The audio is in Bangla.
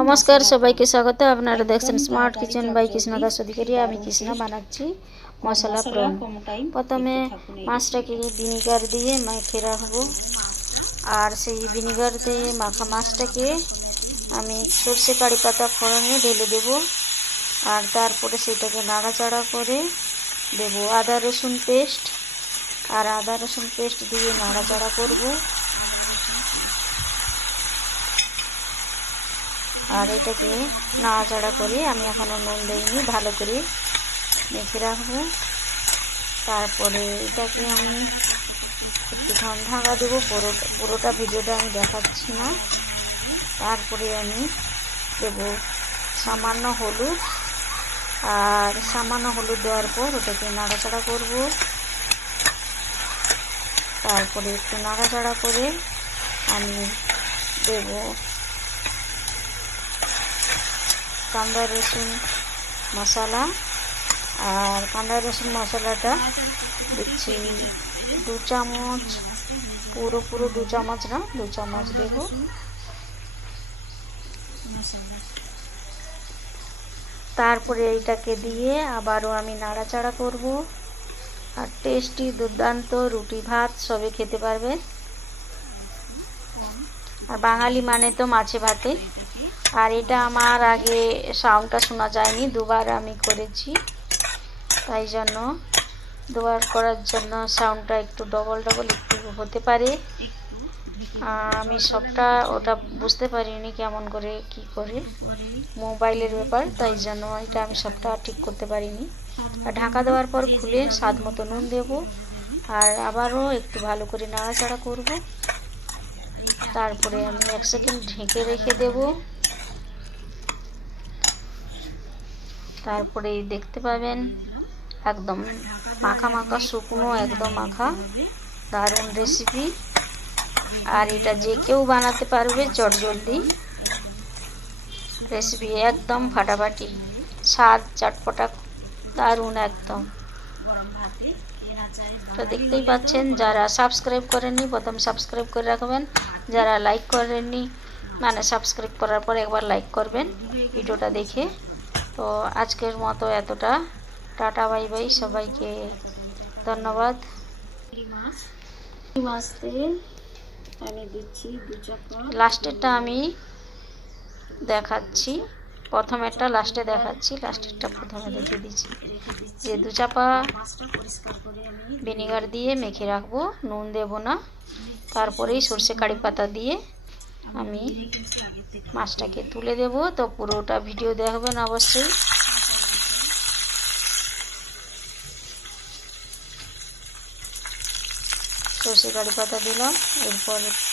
নমস্কার সবাইকে স্বাগত। আপনারা দেখছেন smart kitchen by Krishna Das Adhikari. আমি কৃষ্ণ বানাচ্ছি মশলা প্রণ। প্রথমে মাছটাকে ভিনিগার দিয়ে মেখে রাখব। আর সেই ভিনিগার দিয়ে মাখা মাছটাকে আমি সর্ষে কারি পাতা ফোড়নে ঢেলে দেবো। আর তারপরে সেটাকে নাড়াচাড়া করে দেব। আদা রসুন পেস্ট আর আদা রসুন পেস্ট দিয়ে নাড়াচাড়া করব। আর এটাকে নাড়াচাড়া করে আমি এখনও নুন দিইনি, ভালো করে মেখে রাখব। তারপরে এটাকে আমি একটুক্ষণ ঢাকা দেবো, পুরোটা পুরোটা ভিডিওটা আমি দেখাচ্ছি না। তারপরে আমি দেবো সামান্য হলুদ। আর সামান্য হলুদ দেওয়ার পর ওটাকে নাড়াচাড়া করব। তারপরে একটু নাড়াচাড়া করে আমি দেব কান্দা রসুন মশলা। আর কান্দা রসুন মশলাটা দিচ্ছি দু চামচ, পুরো পুরো দু চামচ না, দু চামচ দেবো। তারপরে এইটাকে দিয়ে আবারও আমি নাড়াচাড়া করব। আর টেস্টি, দুর্দান্ত রুটি ভাত সবে খেতে পারবে আর বাঙালি মানে তো মাছে ভাতে। আর এটা আমার আগে সাউন্ডটা শোনা যায়নি, দুবার আমি করেছি। তাই জন্য দুবার করার জন্য সাউন্ডটা একটু ডবল ডবল একটু হতে পারে। আমি সবটা ওটা বুঝতে পারিনি কেমন করে কি করে। মোবাইলের ব্যাপার, তাই জন্য এটা আমি সবটা ঠিক করতে পারিনি। আর ঢাকা দেওয়ার পর খুলে স্বাদ মতো নুন দেব। আর আবারও একটু ভালো করে নাড়াচাড়া করব। তারপরে আমি এক সেকেন্ড ঢেকে রেখে দেব। তারপরে দেখতে পাবেন একদম মাখা মাখা শুকনো, একদম মাখা। দারুণ রেসিপি আর এটা যে কেউ বানাতে পারবে চটজলদি। রেসিপি একদম ফাটাফাটি। স্বাদ চটপটা দারুণ একদম। তো দেখতেই পাচ্ছেন, যারা সাবস্ক্রাইব করেননি, প্রথম সাবস্ক্রাইব করে রাখবেন। যারা লাইক করেননি মানে সাবস্ক্রাইব করার পর একবার লাইক করবেন। ভিডিওটা দেখে তো আজকের মতো এতটা। টাটা বাই বাই সবাইকে ধন্যবাদ। মাছতে আমি দিচ্ছি দু লাস্টেরটা আমি দেখাচ্ছি। প্রথমেরটা লাস্টে দেখাচ্ছি লাস্টেরটা প্রথমে দেখে দিচ্ছি। যে দু চাপা ভিনেগার দিয়ে মেখে রাখব নুন দেব না। তারপরেই সর্ষে কারি পাতা দিয়ে আমি মাছটাকে তুলে দেব। তো পুরোটা ভিডিও দেখবেন অবশ্যই। সর্ষে কারি পাতা দিলাম এরপর